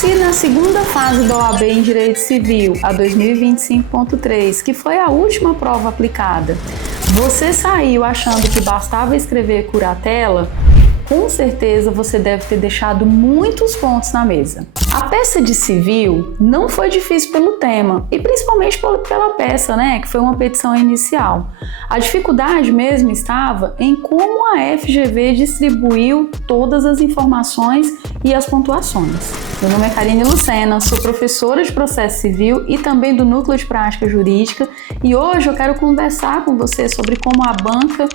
Se na segunda fase da OAB em Direito Civil, a 2025.3, que foi a última prova aplicada, você saiu achando que bastava escrever curatela, com certeza você deve ter deixado muitos pontos na mesa. A peça de civil não foi difícil pelo tema, e principalmente pela peça, que foi uma petição inicial. A dificuldade mesmo estava em como a FGV distribuiu todas as informações e as pontuações. Meu nome é Karine Lucena, sou professora de processo civil e também do Núcleo de Prática Jurídica, e hoje eu quero conversar com você sobre como a banca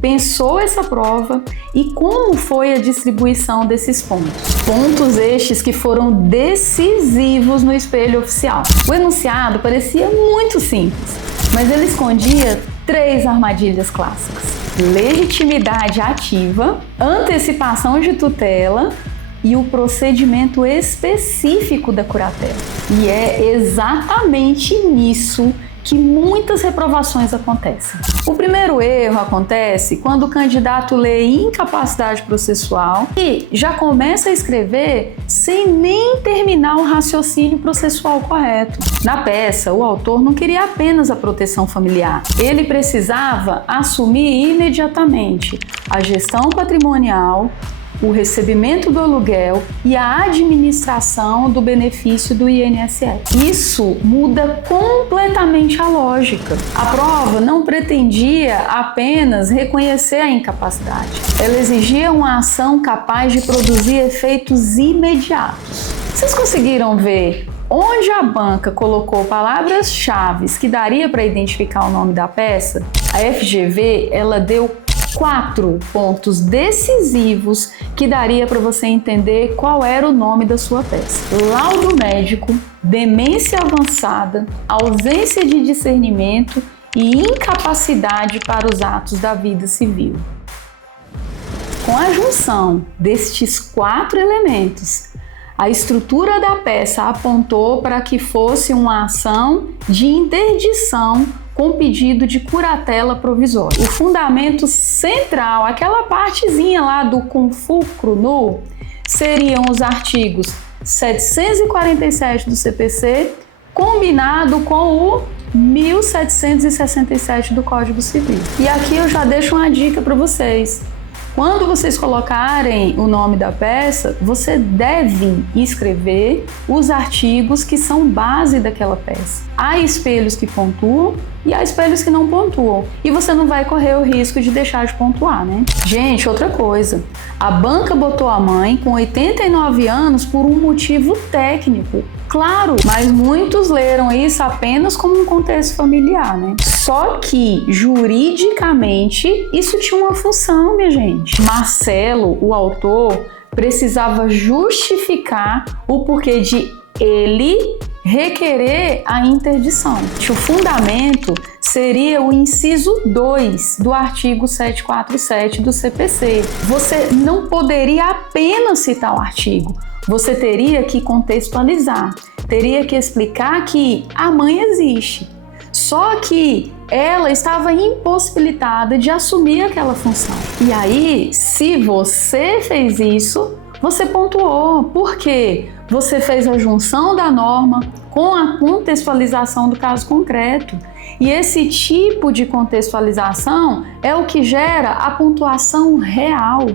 pensou essa prova e como foi a distribuição desses pontos. Pontos estes que foram decisivos no espelho oficial. O enunciado parecia muito simples, mas ele escondia 3 armadilhas clássicas: legitimidade ativa, antecipação de tutela e o procedimento específico da curatela. E é exatamente nisso que muitas reprovações acontecem. O primeiro erro acontece quando o candidato lê incapacidade processual e já começa a escrever sem nem terminar o raciocínio processual correto. Na peça, o autor não queria apenas a proteção familiar, ele precisava assumir imediatamente a gestão patrimonial, o recebimento do aluguel e a administração do benefício do INSS. Isso muda completamente a lógica. A prova não pretendia apenas reconhecer a incapacidade. Ela exigia uma ação capaz de produzir efeitos imediatos. Vocês conseguiram ver onde a banca colocou palavras-chave que daria para identificar o nome da peça? A FGV, ela deu 4 pontos decisivos que daria para você entender qual era o nome da sua peça: laudo médico, demência avançada, ausência de discernimento e incapacidade para os atos da vida civil. Com a junção destes 4 elementos, a estrutura da peça apontou para que fosse uma ação de interdição com pedido de curatela provisória. O fundamento central, aquela partezinha lá do com fulcro nu, seriam os artigos 747 do CPC combinado com o 1767 do Código Civil. E aqui eu já deixo uma dica para vocês. Quando vocês colocarem o nome da peça, você deve escrever os artigos que são base daquela peça. Há espelhos que pontuam e há espelhos que não pontuam. E você não vai correr o risco de deixar de pontuar, Gente, outra coisa. A banca botou a mãe com 89 anos por um motivo técnico. Claro, mas muitos leram isso apenas como um contexto familiar, Só que, juridicamente, isso tinha uma função, minha gente. Marcelo, o autor, precisava justificar o porquê de ele requerer a interdição. O fundamento seria o inciso 2 do artigo 747 do CPC. Você não poderia apenas citar o artigo, você teria que contextualizar, teria que explicar que a mãe existe, só que ela estava impossibilitada de assumir aquela função. E aí, se você fez isso, você pontuou. Por quê? Você fez a junção da norma com a contextualização do caso concreto. E esse tipo de contextualização é o que gera a pontuação real.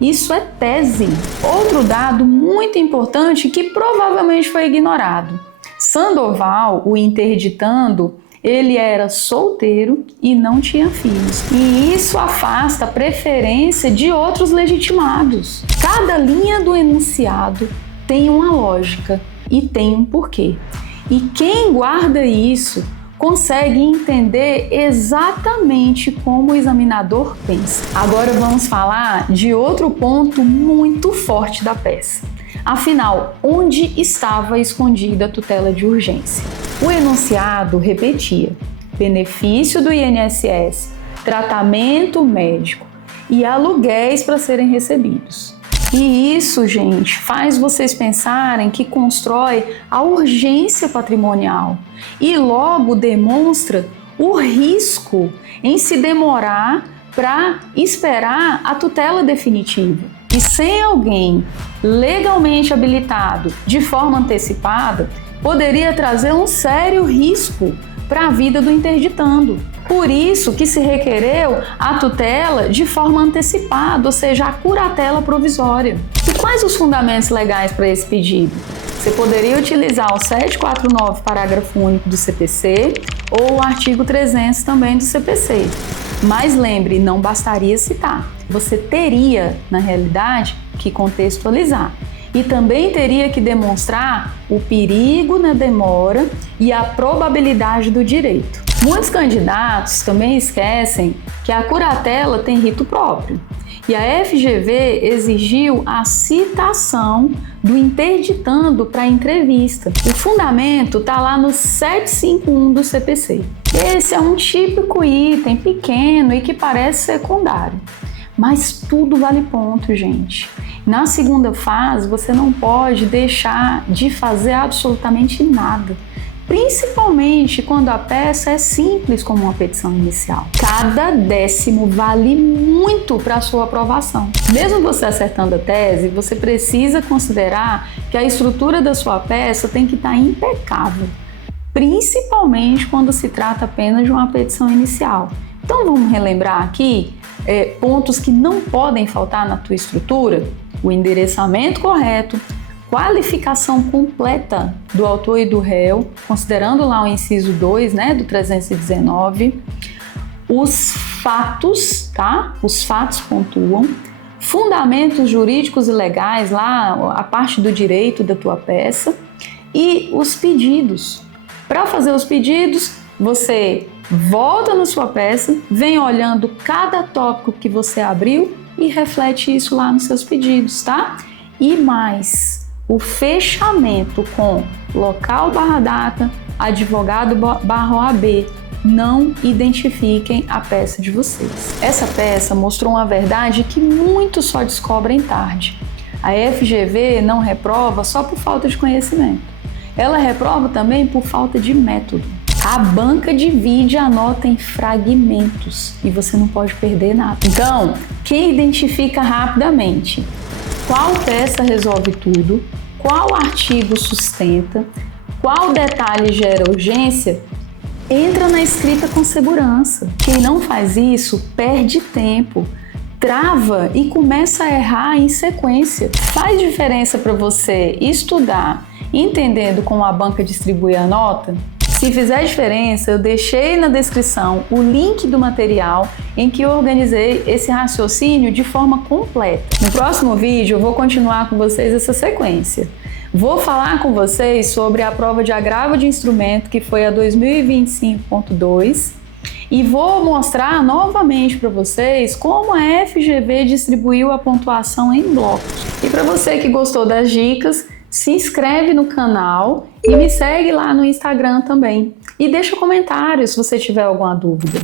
Isso é tese. Outro dado muito importante que provavelmente foi ignorado. Sandoval, o interditando, ele era solteiro e não tinha filhos. E isso afasta a preferência de outros legitimados. Cada linha do enunciado tem uma lógica e tem um porquê. E quem guarda isso consegue entender exatamente como o examinador pensa. Agora vamos falar de outro ponto muito forte da peça. Afinal, onde estava escondida a tutela de urgência? O enunciado repetia: benefício do INSS, tratamento médico e aluguéis para serem recebidos. E isso, gente, faz vocês pensarem que constrói a urgência patrimonial e logo demonstra o risco em se demorar para esperar a tutela definitiva. E sem alguém legalmente habilitado de forma antecipada, poderia trazer um sério risco para a vida do interditando. Por isso que se requereu a tutela de forma antecipada, ou seja, a curatela provisória. E quais os fundamentos legais para esse pedido? Você poderia utilizar o 749, parágrafo único do CPC ou o artigo 300 também do CPC. Mas lembre, não bastaria citar. Você teria, na realidade, que contextualizar. E também teria que demonstrar o perigo na demora e a probabilidade do direito. Muitos candidatos também esquecem que a curatela tem rito próprio. E a FGV exigiu a citação do interditando para a entrevista. O fundamento está lá no 751 do CPC. Esse é um típico item pequeno e que parece secundário. Mas tudo vale ponto, gente. Na segunda fase, você não pode deixar de fazer absolutamente nada. Principalmente quando a peça é simples como uma petição inicial. Cada décimo vale muito para a sua aprovação. Mesmo você acertando a tese, você precisa considerar que a estrutura da sua peça tem que estar impecável, principalmente quando se trata apenas de uma petição inicial. Então vamos relembrar aqui pontos que não podem faltar na tua estrutura: o endereçamento correto, qualificação completa do autor e do réu, considerando lá o inciso 2, do 319, os fatos, tá? Os fatos pontuam, fundamentos jurídicos e legais, lá a parte do direito da tua peça, e os pedidos. Para fazer os pedidos, você volta na sua peça, vem olhando cada tópico que você abriu e reflete isso lá nos seus pedidos, tá? E mais, o fechamento com local / data, advogado / OAB. Não identifiquem a peça de vocês. Essa peça mostrou uma verdade que muitos só descobrem tarde. A FGV não reprova só por falta de conhecimento. Ela reprova também por falta de método. A banca divide a nota em fragmentos e você não pode perder nada. Então, quem identifica rapidamente qual peça resolve tudo, qual artigo sustenta, qual detalhe gera urgência, entra na escrita com segurança. Quem não faz isso perde tempo, trava e começa a errar em sequência. Faz diferença para você estudar entendendo como a banca distribui a nota? Se fizer diferença, eu deixei na descrição o link do material em que eu organizei esse raciocínio de forma completa. No próximo vídeo eu vou continuar com vocês essa sequência. Vou falar com vocês sobre a prova de agravo de instrumento, que foi a 2025.2, e vou mostrar novamente para vocês como a FGV distribuiu a pontuação em blocos. E para você que gostou das dicas, se inscreve no canal e me segue lá no Instagram também. E deixa um comentário se você tiver alguma dúvida.